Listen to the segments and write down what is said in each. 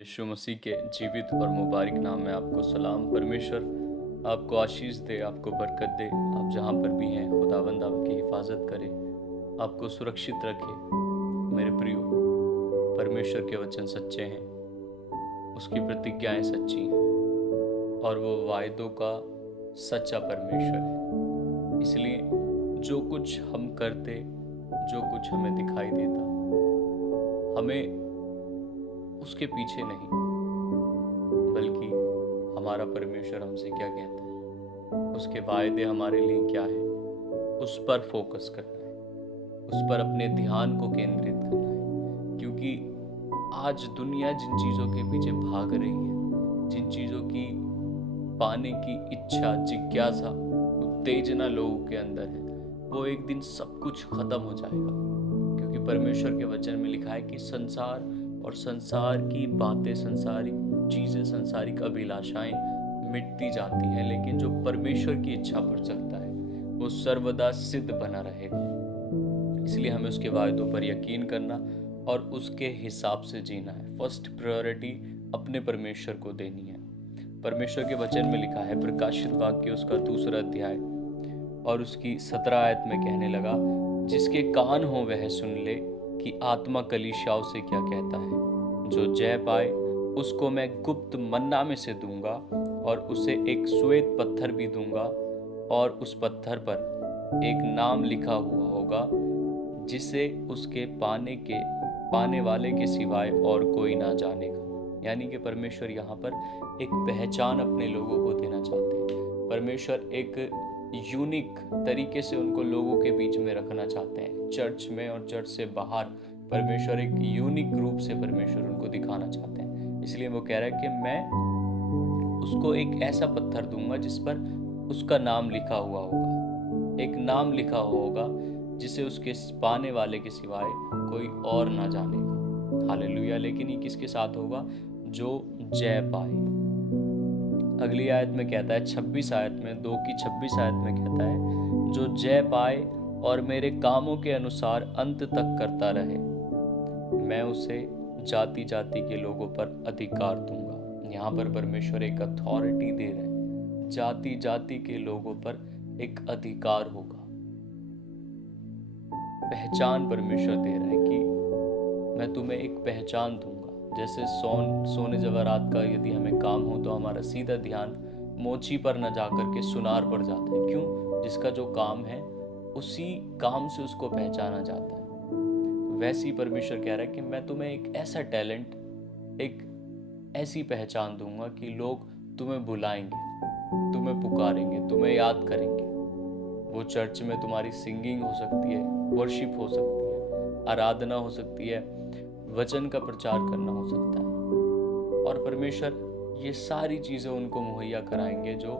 यीशु मसीह के जीवित और मुबारक नाम में आपको सलाम। परमेश्वर आपको आशीष दे, आपको बरकत दे। आप जहाँ पर भी हैं, खुदावंद आपकी हिफाजत करे, आपको सुरक्षित रखे। मेरे प्रियो, परमेश्वर के वचन सच्चे हैं, उसकी प्रतिज्ञाएं सच्ची हैं और वो वायदों का सच्चा परमेश्वर है। इसलिए जो कुछ हम करते, जो कुछ हमें दिखाई देता, हमें उसके पीछे नहीं, बल्कि हमारा परमेश्वर हमसे क्या कहता है, उसके वायदे हमारे लिए क्या है, उस पर फोकस करना है, उस पर अपने ध्यान को केंद्रित करना है। क्योंकि आज दुनिया जिन चीज़ों के पीछे भाग रही है, जिन चीज़ों की पाने की इच्छा, जिज्ञासा, उत्तेजना लोगों के अंदर है, वो एक दिन सब कुछ खत्म हो जाएगा। क्योंकि परमेश्वर के वचन में लिखा है कि संसार और संसार की बातें, संसारिक चीजें, संसारिक अभिलाषाएं मिटती जाती हैं, लेकिन जो परमेश्वर की इच्छा पर चलता है वो सर्वदा सिद्ध बना रहेगा। इसलिए हमें उसके वायदों पर यकीन करना और उसके हिसाब से जीना है। फर्स्ट प्रायोरिटी अपने परमेश्वर को देनी है। परमेश्वर के वचन में लिखा है, प्रकाशित वाक्य उसका 2 अध्याय और उसकी 17 आयत में कहने लगा, जिसके कान हो वह सुन ले कि आत्मा कलीसियाओं से क्या कहता है। जो जय पाए उसको मैं गुप्त मन्ना में से दूंगा और उसे एक श्वेत पत्थर भी दूंगा, और उस पत्थर पर एक नाम लिखा हुआ होगा जिसे उसके पाने वाले के सिवाय और कोई ना जानेगा। यानी कि परमेश्वर यहाँ पर एक पहचान अपने लोगों को देना चाहते हैं। परमेश्वर एक यूनिक तरीके से उनको लोगों के बीच में रखना चाहते हैं। चर्च में और चर्च से बाहर परमेश्वर एक यूनिक रूप से परमेश्वर उनको दिखाना चाहते हैं। इसलिए वो कह रहा है कि मैं उसको एक ऐसा पत्थर दूंगा जिस पर उसका नाम लिखा हुआ होगा, एक नाम लिखा हुआ होगा जिसे उसके पाने वाले के सिवाय कोई और ना जानेगा। हालेलुया। लेकिन ये किसके साथ होगा? जो जय पाए। अगली आयत में कहता है, 26 आयत में, 2 की 26 आयत में कहता है, जो जय पाए और मेरे कामों के अनुसार अंत तक करता रहे, मैं उसे जाति जाति के लोगों पर अधिकार दूंगा। यहाँ पर परमेश्वर एक अथॉरिटी दे रहे हैं, जाति जाति के लोगों पर एक अधिकार होगा। पहचान परमेश्वर दे रहा है कि मैं तुम्हें एक पहचान दूंगा। जैसे सोने जवाहरात का यदि हमें काम हो तो हमारा सीधा ध्यान मोची पर न जाकर के सुनार पर जाता है। क्यों? जिसका जो काम है उसी काम से उसको पहचाना जाता है। वैसी परमेश्वर कह रहा है कि मैं तुम्हें एक ऐसा टैलेंट, एक ऐसी पहचान दूंगा कि लोग तुम्हें बुलाएंगे, तुम्हें पुकारेंगे, तुम्हें याद करेंगे। वो चर्च में तुम्हारी सिंगिंग हो सकती है, वर्शिप हो सकती है, आराधना हो सकती है, वचन का प्रचार करना हो सकता है। और परमेश्वर ये सारी चीज़ें उनको मुहैया कराएंगे जो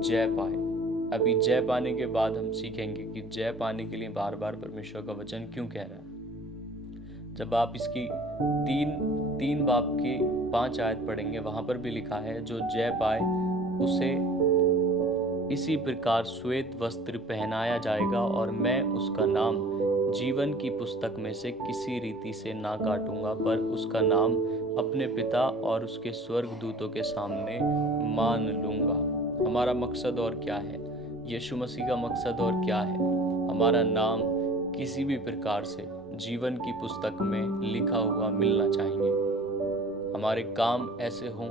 जय पाए। अभी जय पाने के बाद हम सीखेंगे कि जय पाने के लिए बार बार परमेश्वर का वचन क्यों कह रहा है। जब आप इसकी तीन बाब की 5 आयत पढ़ेंगे, वहां पर भी लिखा है, जो जय पाए उसे इसी प्रकार श्वेत वस्त्र पहनाया जाएगा और मैं उसका नाम जीवन की पुस्तक में से किसी रीति से ना काटूंगा, पर उसका नाम अपने पिता और उसके स्वर्गदूतों के सामने मान लूंगा। हमारा मकसद और क्या है? यीशु मसीह का मकसद और क्या है? हमारा नाम किसी भी प्रकार से जीवन की पुस्तक में लिखा हुआ मिलना चाहिए। हमारे काम ऐसे हों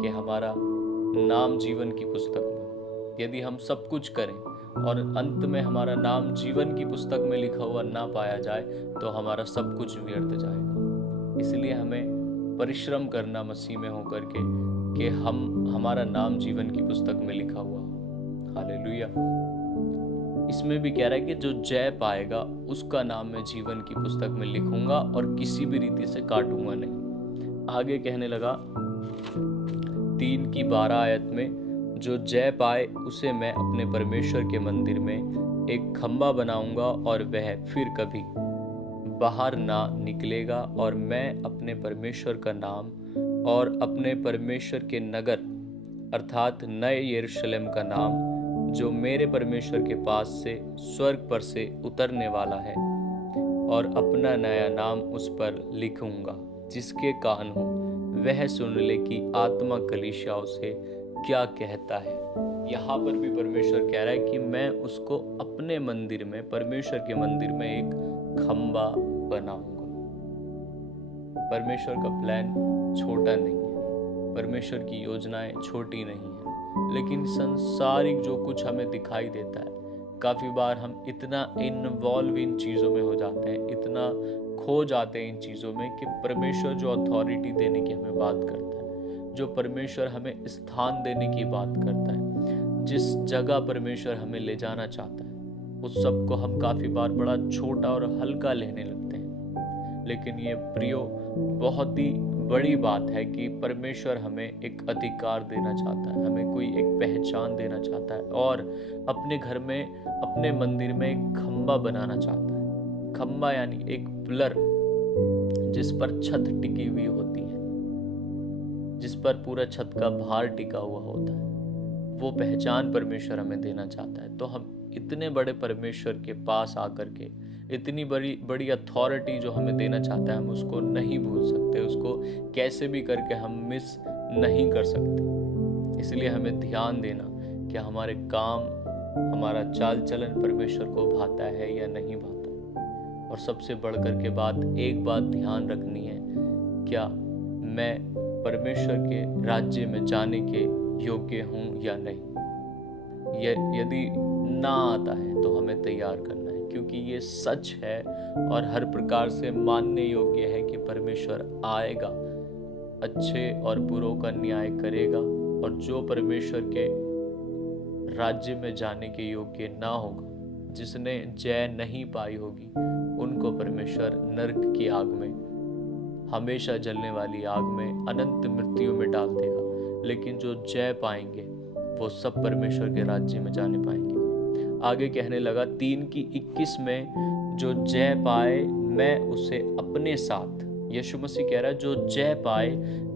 कि हमारा नाम जीवन की पुस्तक में, यदि हम सब कुछ करें और अंत में हमारा नाम जीवन की पुस्तक में लिखा हुआ ना पाया जाए तो हमारा सब कुछ व्यर्थ जाएगा। इसलिए हमें परिश्रम करना मसीह में होकर के कि हमारा नाम जीवन की पुस्तक में लिखा हुआ हो। हालेलुया। इसमें भी कह रहा है कि जो जय पाएगा उसका नाम मैं जीवन की पुस्तक में लिखूंगा और किसी भी रीति से काटूंगा नहीं। आगे कहने लगा 3 की 12 आयत में, जो जय पाए उसे मैं अपने परमेश्वर के मंदिर में एक खंबा बनाऊंगा और वह फिर कभी बाहर ना निकलेगा, और मैं अपने परमेश्वर का नाम और अपने परमेश्वर के नगर अर्थात नए यरूशलेम का नाम, जो मेरे परमेश्वर के पास से स्वर्ग पर से उतरने वाला है, और अपना नया नाम उस पर लिखूंगा। जिसके कान हो वह सुन ले कि आत्मा कलीसियाओं से क्या कहता है। यहाँ पर भी परमेश्वर कह रहा है कि मैं उसको अपने मंदिर में, परमेश्वर के मंदिर में एक खंबा बनाऊंगा। परमेश्वर का प्लान छोटा नहीं है, परमेश्वर की योजनाएं छोटी नहीं है, लेकिन संसारिक जो कुछ हमें दिखाई देता है, काफ़ी बार हम इतना इन्वॉल्व इन चीज़ों में हो जाते हैं, इतना खो जाते हैं इन चीज़ों में कि परमेश्वर जो अथॉरिटी देने की हमें बात करता है, जो परमेश्वर हमें स्थान देने की बात करता है, जिस जगह परमेश्वर हमें ले जाना चाहता है, उस सब को हम काफ़ी बार बड़ा छोटा और हल्का लेने लगते हैं। लेकिन ये प्रियो, बहुत ही बड़ी बात है कि परमेश्वर हमें एक अधिकार देना चाहता है, हमें कोई एक पहचान देना चाहता है और अपने घर में, अपने मंदिर में एक खंबा बनाना चाहता है। खंबा यानी एक पिलर जिस पर छत टिकी हुई होती है, जिस पर पूरा छत का भार टिका हुआ होता है, वो पहचान परमेश्वर हमें देना चाहता है। तो हम इतने बड़े परमेश्वर के पास आकर के इतनी बड़ी बड़ी अथॉरिटी जो हमें देना चाहता है, हम उसको नहीं भूल सकते, उसको कैसे भी करके हम मिस नहीं कर सकते। इसलिए हमें ध्यान देना कि हमारे काम, हमारा चाल चलन परमेश्वर को भाता है या नहीं भाता। और सबसे बढ़कर के एक बात ध्यान रखनी है, क्या मैं परमेश्वर के राज्य में जाने के योग्य हूँ या नहीं। यदि ना आता है तो हमें तैयार करना है, क्योंकि ये सच है और हर प्रकार से मानने योग्य है कि परमेश्वर आएगा, अच्छे और बुरों का न्याय करेगा, और जो परमेश्वर के राज्य में जाने के योग्य ना होगा, जिसने जय नहीं पाई होगी, उनको परमेश्वर नरक की आग में, हमेशा जलने वाली आग में, अनंत मृत्यु में डाल देगा। लेकिन जो जय पाएंगे वो सब परमेश्वर के राज्य में जाने पाएंगे। आगे कहने लगा 3:21 में, जो जय पाए मैं उसे अपने साथ, यीशु मसीह कह रहा है, जो जय पाए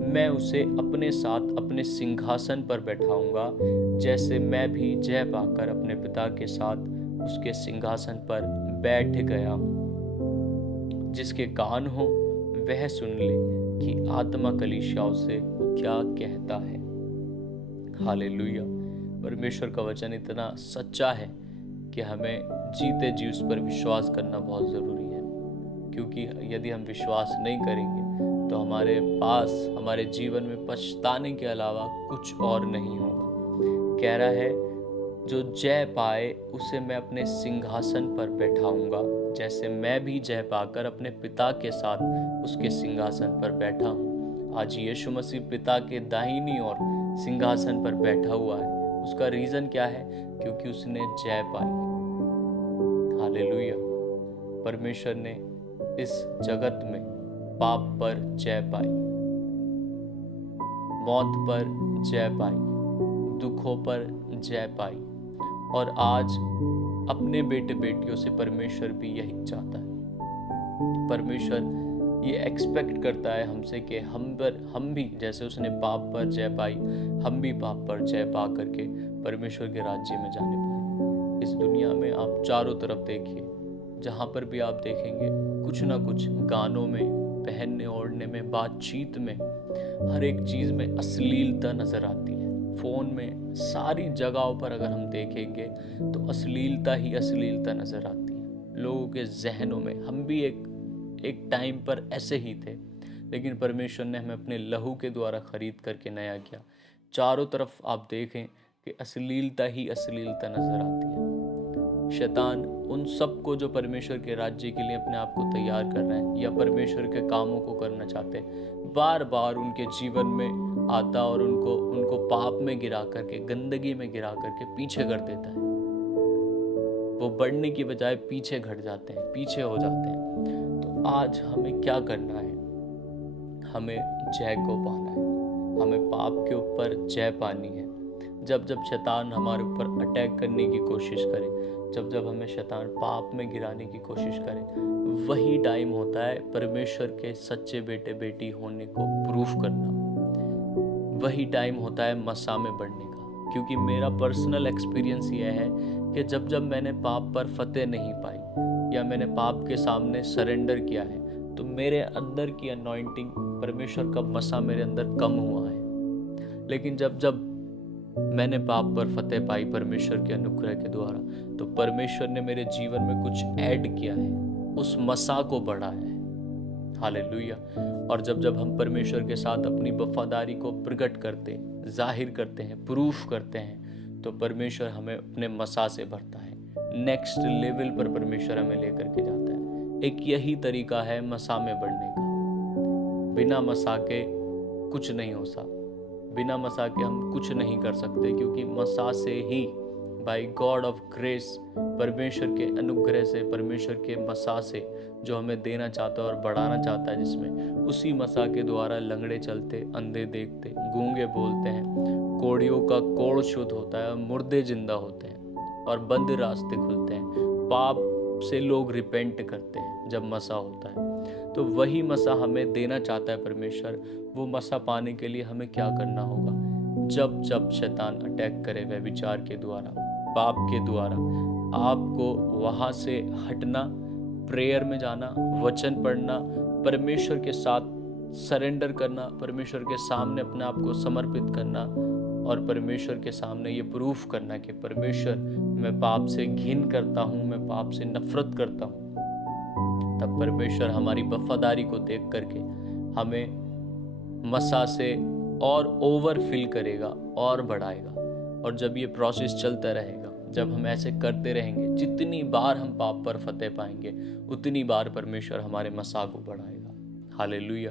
मैं उसे अपने साथ अपने सिंहासन पर बैठाऊंगा, जैसे मैं भी जय पाकर अपने पिता के साथ उसके सिंहासन पर बैठ गया हूँ। जिसके कान हो वह सुन ले कि आत्मा कलीसियाओं से क्या कहता है। हालेलुया। परमेश्वर का वचन इतना सच्चा है कि हमें जीते जी उस पर विश्वास करना बहुत ज़रूरी है, क्योंकि यदि हम विश्वास नहीं करेंगे तो हमारे पास, हमारे जीवन में पछताने के अलावा कुछ और नहीं होगा। कह रहा है, जो जय पाए उसे मैं अपने सिंहासन पर बैठाऊंगा, जैसे मैं भी जय पाकर अपने पिता के साथ उसके सिंहासन पर बैठा हूँ। आज यीशु मसीह पिता के दाहिनी ओर सिंहासन पर बैठा हुआ है। उसका रीजन क्या है? क्योंकि उसने जय पाई। हालेलुया। परमेश्वर ने इस जगत में पाप पर जय पाई, मौत पर जय पाई, दुखों पर जय पाई, और आज अपने बेटे बेटियों से परमेश्वर भी यही चाहता है। परमेश्वर ये एक्सपेक्ट करता है हमसे कि हम भी जैसे उसने पाप पर जय पाई, हम भी पाप पर जय पा करके परमेश्वर के राज्य में जाने पाए। इस दुनिया में आप चारों तरफ देखिए, जहाँ पर भी आप देखेंगे, कुछ ना कुछ गानों में, पहनने ओढ़ने में, बातचीत में, हर एक चीज़ में अश्लीलता नजर आती है। फोन में, सारी जगहों पर अगर हम देखेंगे तो अश्लीलता ही अश्लीलता नजर आती है लोगों के जहनों में। हम भी एक टाइम पर ऐसे ही थे, लेकिन परमेश्वर ने हमें अपने लहू के द्वारा खरीद करके नया किया। चारों तरफ आप देखें कि अश्लीलता ही अश्लीलता नजर आती है। शैतान उन सबको जो परमेश्वर के राज्य के लिए अपने आप को तैयार कर रहे हैं या परमेश्वर के कामों को करना चाहते हैं, बार बार उनके जीवन में आता और उनको पाप में गिरा करके, गंदगी में गिरा करके पीछे कर देता है। वो बढ़ने की बजाय पीछे घट जाते हैं, पीछे हो जाते हैं। तो आज हमें क्या करना है? हमें जय को पाना है, हमें पाप के ऊपर जय पानी है। जब शैतान हमारे ऊपर अटैक करने की कोशिश करे, जब हमें शैतान पाप में गिराने की कोशिश करे, वही टाइम होता है परमेश्वर के सच्चे बेटे बेटी होने को प्रूफ करना। वही टाइम होता है मसा में बढ़ने का। क्योंकि मेरा पर्सनल एक्सपीरियंस यह है कि जब मैंने पाप पर फतेह नहीं पाई या मैंने पाप के सामने सरेंडर किया है, तो मेरे अंदर की अनॉइंटिंग परमेश्वर का मसा मेरे अंदर कम हुआ है। लेकिन जब जब मैंने पाप पर फतेह पाई परमेश्वर के अनुग्रह के द्वारा, तो परमेश्वर ने मेरे जीवन में कुछ ऐड किया है, उस मसा को बढ़ाया है। हालेलुया। और जब जब हम परमेश्वर के साथ अपनी वफादारी को प्रकट करते, जाहिर करते हैं, प्रूफ करते हैं, तो परमेश्वर हमें अपने मसा से भरता है। नेक्स्ट लेवल पर परमेश्वर हमें लेकर के जाता है। एक यही तरीका है मसा में बढ़ने का। बिना मसा के कुछ नहीं हो सकता, बिना मसा के हम कुछ नहीं कर सकते, क्योंकि मसा से ही, बाय गॉड ऑफ ग्रेस, परमेश्वर के अनुग्रह से, परमेश्वर के मसा से जो हमें देना चाहता है और बढ़ाना चाहता है, जिसमें उसी मसा के द्वारा लंगड़े चलते, अंधे देखते, गूंगे बोलते हैं, कोढ़ियों का कोढ़ शुद्ध होता है, मुर्दे जिंदा होते हैं और बंद रास्ते खुलते हैं। पाप से लोग रिपेंट करते हैं जब मसा होता है। तो वही मसा हमें देना चाहता है परमेश्वर। वो मसा पाने के लिए हमें क्या करना होगा? जब जब शैतान अटैक करे व्यभिचार के द्वारा, पाप के द्वारा, आपको वहां से हटना, प्रेयर में जाना, वचन पढ़ना, परमेश्वर के साथ सरेंडर करना, परमेश्वर के सामने अपने आप को समर्पित करना और परमेश्वर के सामने ये प्रूफ करना कि परमेश्वर, मैं पाप से घिन करता हूँ, मैं पाप से नफरत करता हूँ। तब परमेश्वर हमारी वफादारी को देख करके हमें मसा से और ओवरफिल करेगा और बढ़ाएगा। और जब ये प्रोसेस चलता रहेगा, जब हम ऐसे करते रहेंगे, जितनी बार हम पाप पर फतेह पाएंगे, उतनी बार परमेश्वर हमारे मसा को बढ़ाएगा। हालेलुया।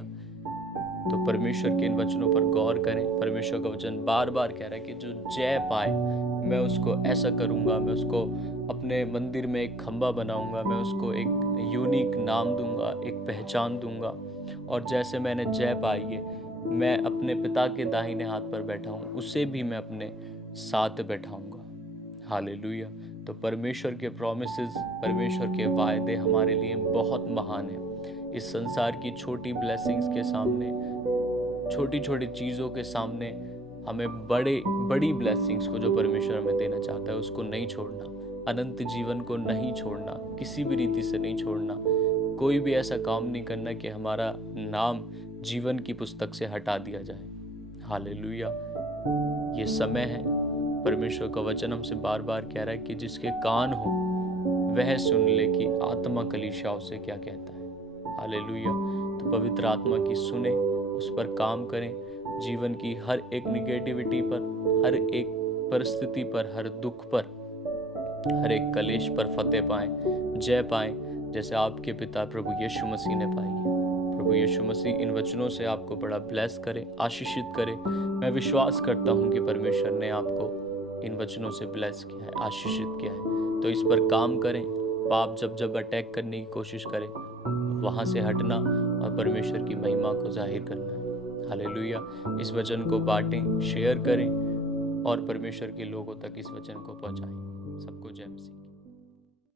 तो परमेश्वर के इन वचनों पर गौर करें। परमेश्वर का वचन बार बार कह रहा है कि जो जय पाए, मैं उसको ऐसा करूँगा, मैं उसको अपने मंदिर में एक खंबा बनाऊंगा, मैं उसको एक यूनिक नाम दूंगा, एक पहचान दूंगा। और जैसे मैंने जय पाई है, मैं अपने पिता के दाहिने हाथ पर बैठा हूँ, उसे भी मैं अपने साथ बैठाऊंगा। हालेलुया। तो परमेश्वर के प्रॉमिसेस, परमेश्वर के वायदे हमारे लिए बहुत महान है। इस संसार की छोटी ब्लेसिंग्स के सामने, छोटी छोटी चीज़ों के सामने, हमें बड़ी ब्लेसिंग्स को जो परमेश्वर हमें देना चाहता है उसको नहीं छोड़ना, अनंत जीवन को नहीं छोड़ना, किसी भी रीति से नहीं छोड़ना। कोई भी ऐसा काम नहीं करना कि हमारा नाम जीवन की पुस्तक से हटा दिया जाए। हालेलुया। ये समय है, परमेश्वर का वचन हमसे बार बार कह रहा है कि जिसके कान हो वह सुन ले कि आत्मा कलीसियाओं से क्या कहता है। हालेलुया। तो पवित्र आत्मा की सुने, उस पर काम करें, जीवन की हर एक निगेटिविटी पर, हर एक परिस्थिति पर, हर दुख पर, हर एक कलेश पर फतेह पाएं, जय पाएं, जैसे आपके पिता प्रभु यीशु मसीह ने पाई है। प्रभु यीशु मसीह इन वचनों से आपको बड़ा ब्लेस करे, आशीषित करे। मैं विश्वास करता हूँ कि परमेश्वर ने आपको इन वचनों से ब्लेस किया है, आशीषित किया है। तो इस पर काम करें। पाप जब जब अटैक करने की कोशिश करें, वहाँ से हटना और परमेश्वर की महिमा को जाहिर करना है। हालेलुया। इस वचन को बांटें, शेयर करें और परमेश्वर के लोगों तक इस वचन को पहुँचाएं। सबको जय मसीह।